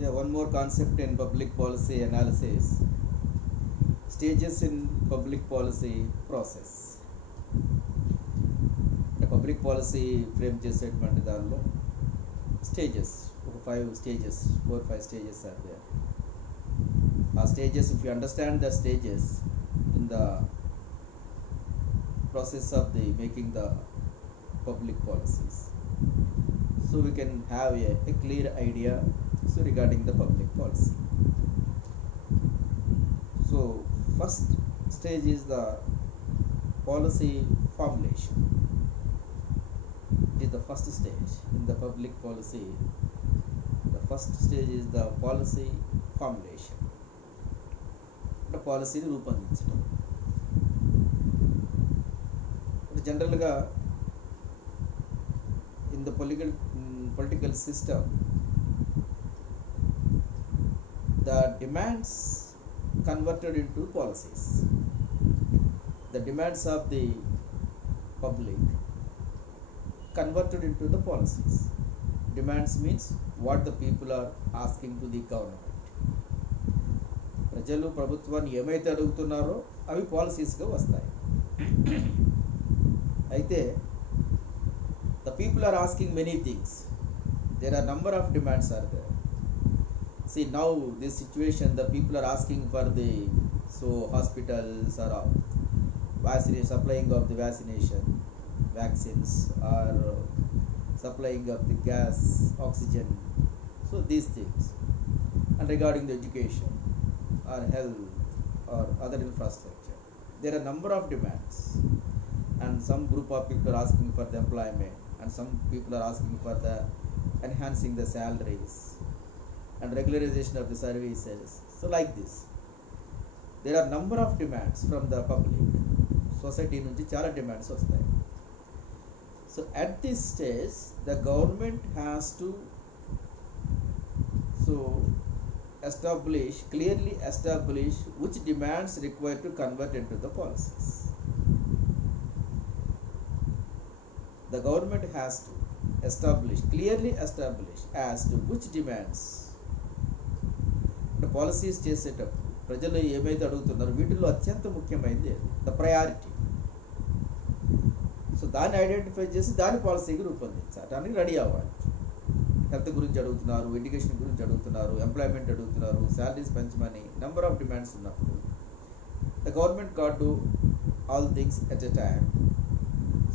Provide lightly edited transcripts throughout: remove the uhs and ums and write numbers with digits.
Yeah, one more concept in public policy analysis, stages in public policy process. అంటే public policy frame చేసేటువంటి దానిలో స్టేజెస్, ఒక 5 స్టేజెస్, 4 5 stages are there. ఆ stages, if you understand the stages in the process of the making the public policies, so we can have a clear idea so regarding the public policy. So first stage is the policy formulation. It is the first stage in the public policy. The first stage is the policy formulation. The policy రూపొందించడం. జనరల్గా in the political system, the demands converted into policies, the demands of the public converted into the policies. Demands means what the people are asking to the government. ప్రజలు ప్రభుత్వాన్ని ఏమైతే అడుగుతున్నారో అవి పాలసీస్గా వస్తాయి. అయితే the people are asking many things. There are number of demands are there. See, now this situation, the people are asking for the hospitals or vaccination, supplying of the vaccination vaccines, or supplying of the gas, oxygen, so these things. And regarding the education or health or other infrastructure, there are number of demands, and some group of people are asking for the employment, and some people are asking for the enhancing the salaries and regularization of the services. So like this, there are number of demands from the public. Society నుంచి చాలా demands వస్తాయి. So at this stage, the government has to clearly establish which demands required to convert into the policies. The government has to clearly establish as to which demands the policies చేసేటప్పుడు ప్రజలు ఏమైతే అడుగుతున్నారో వీటిలో అత్యంత ముఖ్యమైనది ద ప్రయారిటీ. సో దాన్ని ఐడెంటిఫై చేసి దాని పాలసీకి రూపొందించడానికి రెడీ అవ్వాలి. హెల్త్ గురించి అడుగుతున్నారు, ఎడ్యుకేషన్ గురించి అడుగుతున్నారు, ఎంప్లాయ్మెంట్ అడుగుతున్నారు, శాలరీస్ పెంచమని నెంబర్ ఆఫ్ డిమాండ్స్ ఉన్నప్పుడు the government got to all things at a time.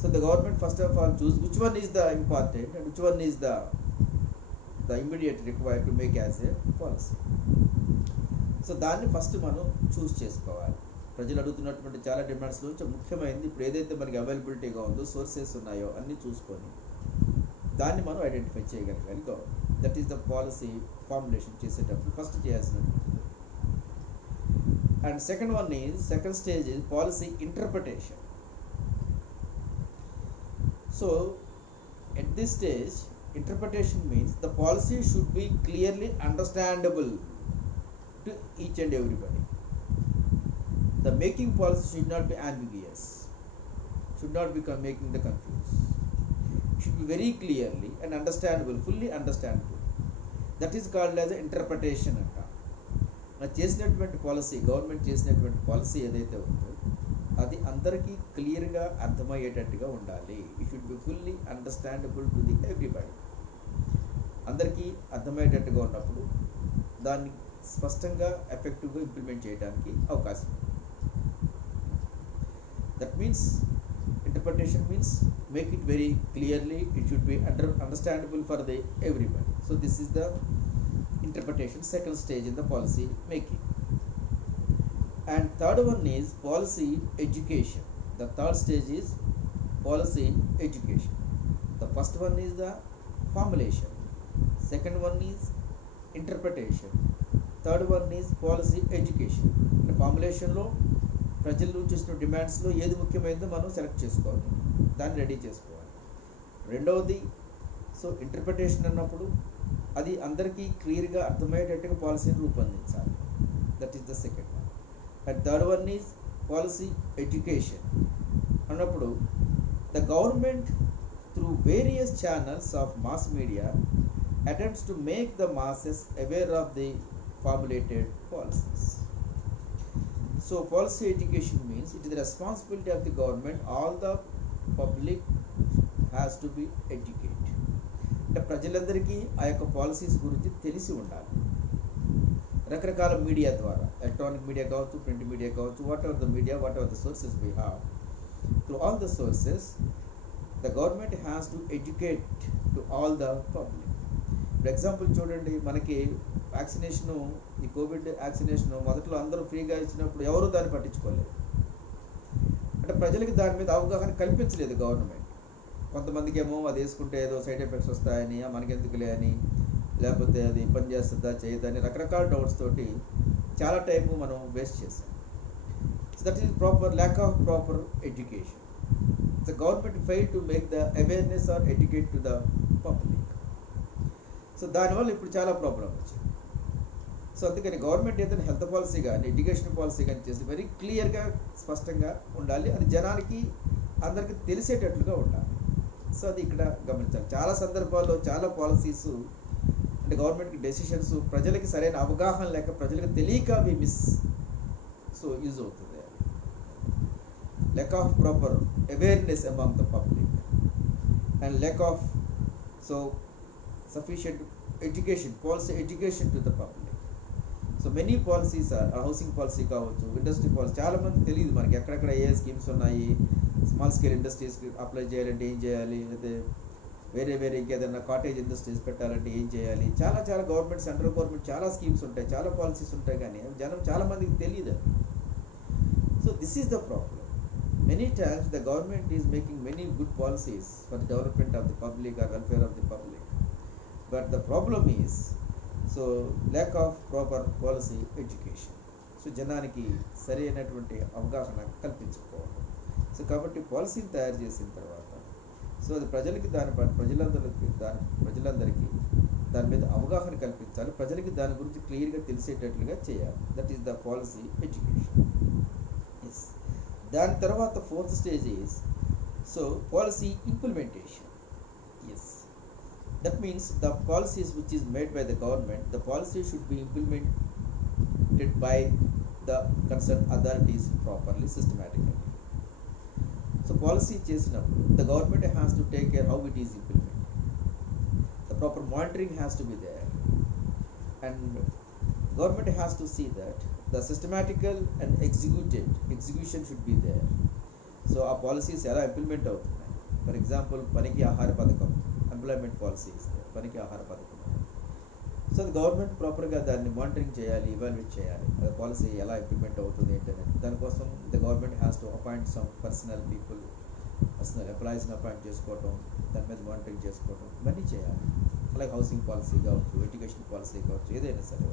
So the government first of all choose which one is the important and which one is the immediate required to make as a policy. So దాన్ని ఫస్ట్ మనం చూస్ చేసుకోవాలి. ప్రజలు అడుగుతున్నటువంటి చాలా డిమాండ్స్ నుంచి ముఖ్యమైనది ఇప్పుడు ఏదైతే మనకి అవైలబిలిటీగా ఉందో, సోర్సెస్ ఉన్నాయో అన్నీ చూసుకొని దాన్ని మనం ఐడెంటిఫై చేయగలగాలి government. That is the policy formulation చేసేటప్పుడు ఫస్ట్ చేయాల్సినటువంటి. And second stage is policy interpretation. So at this stage, interpretation means the policy should be clearly understandable to each and everybody. The making policy should not be ambiguous, should not become making the confused. It should be very clearly and understandable, fully understandable. That is called as interpretation. చేసినటువంటి policy, government చేసినటువంటి పాలసీ ఏదైతే ఉందో అది అందరికీ క్లియర్గా అర్థమయ్యేటట్టుగా ఉండాలి. It should be fully understandable to the everybody. అందరికీ అర్థమయ్యేటట్టుగా ఉన్నప్పుడు దాన్ని స్పష్టంగా ఎఫెక్టివ్గా ఇంప్లిమెంట్ చేయడానికి అవకాశం ఉంది. That means interpretation means make it very clearly, it should be understandable for the everybody. So this is the interpretation, second stage in the policy making. And third one is policy education. The third stage is policy education. The first one is the formulation, second one is interpretation, third one is policy education. The formulation లో ప్రజలు చూసిన డిమాండ్స్లో ఏది ముఖ్యమైనదో మనం సెలెక్ట్ చేసుకోవాలి, దాన్ని రెడీ చేసుకోవాలి. రెండవది ఇంటర్ప్రిటేషన్ అన్నప్పుడు అది అందరికీ క్లియర్గా అర్థమయ్యేటట్టుగా పాలసీని రూపొందించాలి. That is the second one. And third one is policy education అన్నప్పుడు the government through various channels of mass media attempts to make the masses aware of the formulated policies. So policy education means it is the responsibility of the government. All the public has to be educated. అంటే ప్రజలందరికీ ఆ యొక్క పాలసీస్ గురించి తెలిసి ఉండాలి. రకరకాల మీడియా ద్వారా, electronic media కావచ్చు, ప్రింట్ మీడియా కావచ్చు, what ever the media, what ever the sources we have, through all the sources the government has to educate to all the public. For example చూడండి, మనకి వ్యాక్సినేషను, ఈ కోవిడ్ వ్యాక్సినేషను మొదట్లో అందరూ ఫ్రీగా ఇచ్చినప్పుడు ఎవరూ దాన్ని పట్టించుకోలేదు. అంటే ప్రజలకి దాని మీద అవగాహన కల్పించలేదు గవర్నమెంట్. కొంతమందికి ఏమో అది వేసుకుంటే ఏదో సైడ్ ఎఫెక్ట్స్ వస్తాయని, మనకెందుకులే అని, లేకపోతే అది పని చేస్తుందా చేయదని రకరకాల డౌట్స్ తోటి చాలా టైము మనం వేస్ట్ చేసాం. So that is proper lack of proper education. The government fail to make the awareness are educate to the public. So దానివల్ల ఇప్పుడు చాలా ప్రాబ్లం వచ్చింది. సో అందుకని గవర్నమెంట్ ఏదైనా హెల్త్ పాలసీ కానీ ఎడ్యుకేషన్ పాలసీ కానీ చేసి వెరీ క్లియర్గా స్పష్టంగా ఉండాలి. అది జనానికి అందరికీ తెలిసేటట్లుగా ఉండాలి. సో అది ఇక్కడ గమనించాలి. చాలా సందర్భాల్లో చాలా పాలసీస్ అంటే గవర్నమెంట్కి డెసిషన్స్ ప్రజలకి సరైన అవగాహన లేక, ప్రజలకు తెలియక అవి సో యూజ్ అవుతుంది. lack of proper awareness among the public and lack of so sufficient education, policy education to the public. So many policies are housing policy కావచ్చు, ఇండస్ట్రీ పాలసీ చాలా మంది తెలియదు మనకి ఎక్కడెక్కడ ఏ స్కీమ్స్ ఉన్నాయి, స్మాల్ స్కేల్ ఇండస్ట్రీస్కి అప్లై చేయాలంటే ఏం చేయాలి, లేదా వేరే వేరే ఇంకేదైనా కాటేజ్ ఇండస్ట్రీస్ పెట్టాలంటే ఏం చేయాలి. చాలా చాలా గవర్నమెంట్, సెంట్రల్ గవర్నమెంట్ చాలా స్కీమ్స్ ఉంటాయి, చాలా పాలసీస్ ఉంటాయి, కానీ జనం చాలా మందికి తెలియదు. So this is the problem. Many times the government is making many good policies for the development of the public or welfare of the public, but the problem is so lack of proper policy education. So జనానికి సరైనటువంటి అవగాహన కల్పించకపోవడం. సో కాబట్టి పాలసీని తయారు చేసిన తర్వాత సో అది ప్రజలకి ప్రజలందరికీ దాని మీద అవగాహన కల్పించాలి. ప్రజలకి దాని గురించి క్లియర్గా తెలిసేటట్లుగా చేయాలి. That is the policy education. Yes. దాని తర్వాత fourth stage is so policy implementation. Yes, that means the policies which is made by the government, the policy should be implemented by the concern authorities properly, systematically. So policy చేసినప్పుడు the government has to take care how it is implemented. The proper monitoring has to be there, and government has to see that the systematical and execution should be there. So our policies ఎలా ఇంప్లిమెంట్ అవుతున్నాయి. For example పనికి ఆహార పథకం, employment policies, పనికి ఆహార పథకం. సో అది గవర్నమెంట్ ప్రాపర్గా దాన్ని మానిటరింగ్ చేయాలి, ఇవాల్యుయేట్ చేయాలి, అది పాలసీ ఎలా ఇంప్లిమెంట్ అవుతుంది ఏంటనేది. దానికోసం the government has to appoint some personal ఎంప్లాయీస్ని అపాయింట్ చేసుకోవటం, దాని మీద మానిటరింగ్ చేసుకోవటం, ఇవన్నీ చేయాలి. అలాగే హౌసింగ్ పాలసీ కావచ్చు, ఎడ్యుకేషన్ పాలసీ కావచ్చు, ఏదైనా సరే.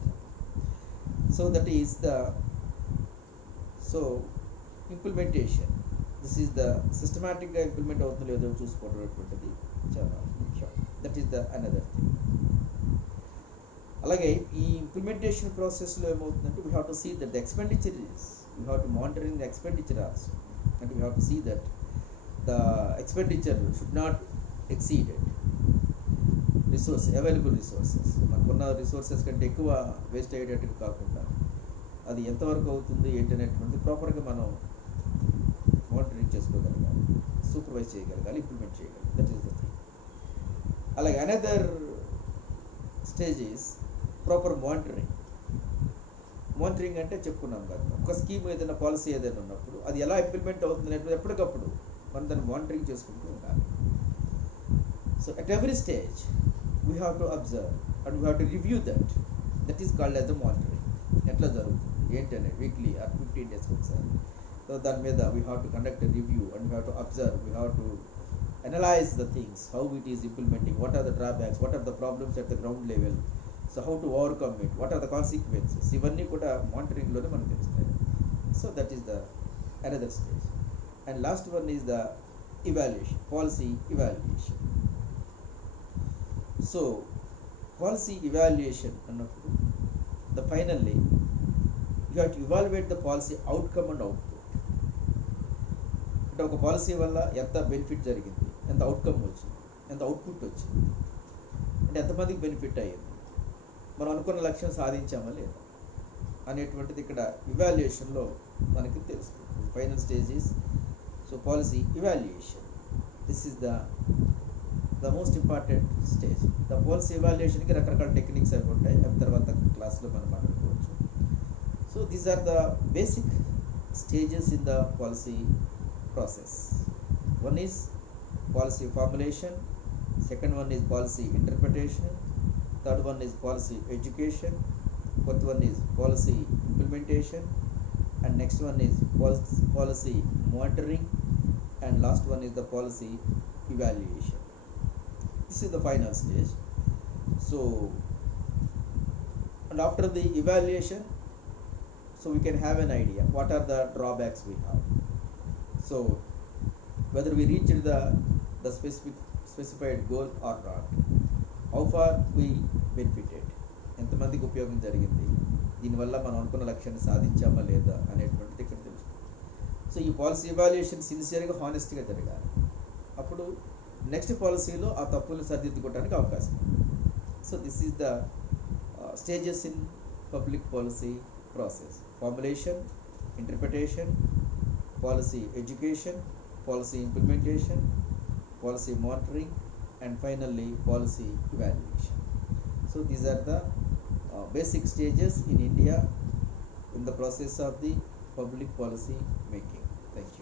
So that is the implementation. This is the systematic గా ఇంప్లిమెంట్ అవుతుందో లేదో చూసుకోవడం చాలా ముఖ్యం. That is the another thing. అలాగే ఈ ఇంప్లిమెంటేషన్ ప్రాసెస్లో ఏమవుతుందంటే we have to see that the expenditure is, we have to monitoring the expenditure also, and we have to see that the expenditure should not exceeded available resources. మనకున్న resources కంటే ఎక్కువ వేస్ట్ అయ్యేటట్టు కాకుండా అది ఎంతవరకు అవుతుంది ఏంటనేటువంటి ప్రాపర్గా మనం మానిటరింగ్ చేసుకోగలగాలి, సూపర్వైజ్ చేయగలగాలి, ఇంప్లిమెంట్ చేయగలగాలి. That is the thing. అలాగే another stage is proper monitoring. Monitoring అంటే చెప్పుకున్నాం కదా, ఒక స్కీమ్ ఏదైనా పాలసీ ఏదైనా ఉన్నప్పుడు అది ఎలా ఇంప్లిమెంట్ అవుతుంది అనేటువంటి ఎప్పటికప్పుడు మనం దాన్ని మానిటరింగ్ చేసుకుంటూ ఉండాలి. So at every stage we have to observe and we have to review that is called as the monitoring. ఎట్లా జరుగుతుంది ఏంటనే వీక్లీ ఆర్ 15 days ఒకసారి. సో దాని మీద we have to conduct a review and we have to observe, we have to analyze the things, how it is implementing, what are the drawbacks, what are the problems at the ground level, so how to overcome it, what are the consequences. ఇవన్నీ కూడా మానిటరింగ్లోనే మనకు తెలుస్తాయి. So that is the another stage. And last one is the evaluation, policy evaluation. So policy evaluation అన్నప్పుడు the finally you have to evaluate the policy outcome and output. అంటే ఒక పాలసీ వల్ల ఎంత బెనిఫిట్ జరిగింది, ఎంత అవుట్కమ్ వచ్చింది, ఎంత అవుట్పుట్ వచ్చింది. అంటే ఎంతమందికి బెనిఫిట్ అయ్యింది, మనం అనుకున్న లక్ష్యం సాధించామా లేదా అనేటువంటిది ఇక్కడ ఇవాల్యుయేషన్లో మనకి తెలుస్తుంది. Final stage is so policy evaluation. This is the most important stage. The policy ఇవాల్యుయేషన్కి రకరకాల టెక్నిక్స్ అవి ఉంటాయి, అవి తర్వాత క్లాస్లో మనం మాట్లాడుకోవచ్చు. So these are the basic stages in the policy process. One is policy formulation, second one is policy interpretation, third one is policy education, fourth one is policy implementation, and next one is policy monitoring, and last one is the policy evaluation. This is the final stage. So, and after the evaluation, so we can have an idea what are the drawbacks we have. So whether we reached the specified goal or not, how far we benefited, ఎంతమందికి ఉపయోగం జరిగింది, దీనివల్ల మనం అనుకున్న లక్ష్యాన్ని సాధించామా లేదా అనేటువంటిది ఇక్కడ తెలుస్తుంది. సో ఈ పాలసీ ఇవాల్యుయేషన్ సిన్సియర్గా హానెస్ట్గా జరగాలి. అప్పుడు నెక్స్ట్ పాలసీలో ఆ తప్పులను సరిదిద్దుకోవడానికి అవకాశం ఉంది. So this is the stages in public policy process: formulation, interpretation, policy education, policy implementation, policy monitoring, and finally policy evaluation. So these are the basic stages in India in the process of the public policy making. Thank you.